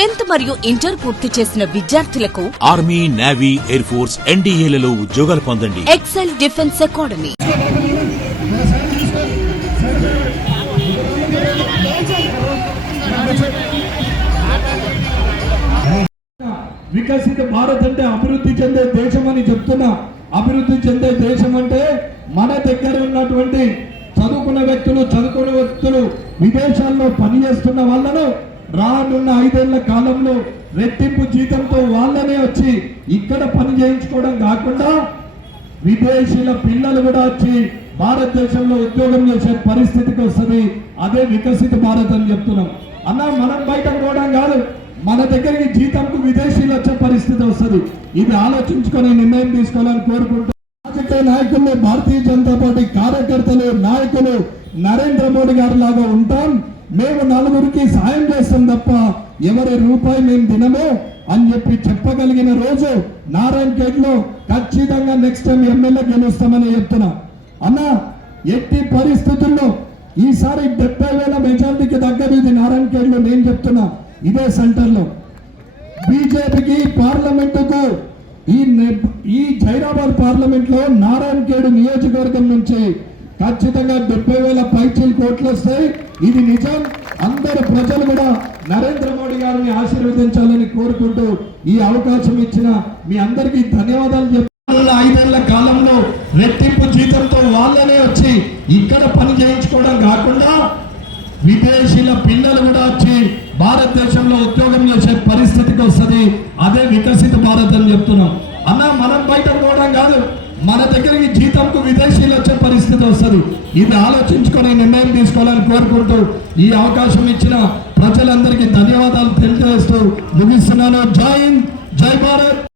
Tenth మరియు inter పూర్తి చేసిన విద్యార్థులకు ఆర్మీ నేవీ ఎయిర్ ఫోర్స్ ఎన్డీఏలలో ఉద్యోగాలు పొందండి. Excel defence academy. వికసిత భారత్ అంటే అభివృద్ధి చెందే దేశం అని చెప్తున్నా. అభివృద్ధి చెందే దేశం అంటే మన దగ్గర ఉన్నటువంటి చదువుకున్న వ్యక్తులు చదువుకున్న వ్యక్తులు విదేశాల్లో పనిచేస్తున్న వాళ్ళను రానున్న ఐదేళ్ళ కాలంలో రెట్టింపు జీతంతో వాళ్ళనే వచ్చి ఇక్కడ పని చేయించుకోవడం కాకుండా విదేశీల పిల్లలు కూడా వచ్చి భారతదేశంలో ఉద్యోగం చేసే పరిస్థితికి వస్తుంది. అదే వికసిత భారత్ అని చెప్తున్నాం. అన్న మనం బయట పోవడం కాదు. మన దగ్గరికి జీతంకు విదేశీలు వచ్చే పరిస్థితి వస్తుంది. ఇది ఆలోచించుకొని నిర్ణయం తీసుకోవాలని కోరుకుంటూ రాజకీయ నాయకులు భారతీయ జనతా పార్టీ కార్యకర్తలు నాయకులు నరేంద్ర మోడీ గారి లాగా ఉంటాం. మేము నలుగురికి సాయం చేస్తాం తప్ప ఎవరి రూపాయి మేము తినము అని చెప్పి చెప్పగలిగిన రోజు నారాయణ లో ఖచ్చితంగా నెక్స్ట్ టైం ఎమ్మెల్యే గెలుస్తామని చెప్తున్నా. అన్న ఎట్టి పరిస్థితుల్లో ఈసారి డెబ్బై వేల మెజార్టీకి దగ్గర ఇది నారాయణ లో నేను చెప్తున్నా. ఇదే సెంటర్లో బీజేపీకి పార్లమెంటుకు ఈ ఈ జైరాబాద్ పార్లమెంట్లో నారాయణ నియోజకవర్గం నుంచి ఖచ్చితంగా డెబ్బై వేల పైచీలు కోట్లు వస్తాయి. ఇది నిజం. అందరు ప్రజలు కూడా నరేంద్ర మోడీ గారిని ఆశీర్వదించాలని కోరుకుంటూ ఈ అవకాశం ఇచ్చిన మీ అందరికీ ధన్యవాదాలు చెప్తున్నాను. ఐదేళ్ళ కాలంలో రెట్టింపు జీతంతో వాళ్ళనే వచ్చి ఇక్కడ పని చేయించుకోవడం కాకుండా విదేశీయుల పిల్లలు కూడా వచ్చి భారతదేశంలో ఉద్యోగం చేసే పరిస్థితికి వస్తుంది. అదే వికసిత భారత్ అని చెప్తున్నాం. అన్న మనం బయట పోవడం కాదు. మన దగ్గరికి జీతంకు విదేశీయులు వచ్చే పరిస్థితి వస్తుంది. ఇది ఆలోచించుకొని నిర్ణయం తీసుకోవాలని కోరుకుంటూ ఈ అవకాశం ఇచ్చిన ప్రజలందరికీ ధన్యవాదాలు తెలియజేస్తూ ముగిస్తున్నాను. జై హింద్ జై భారత్.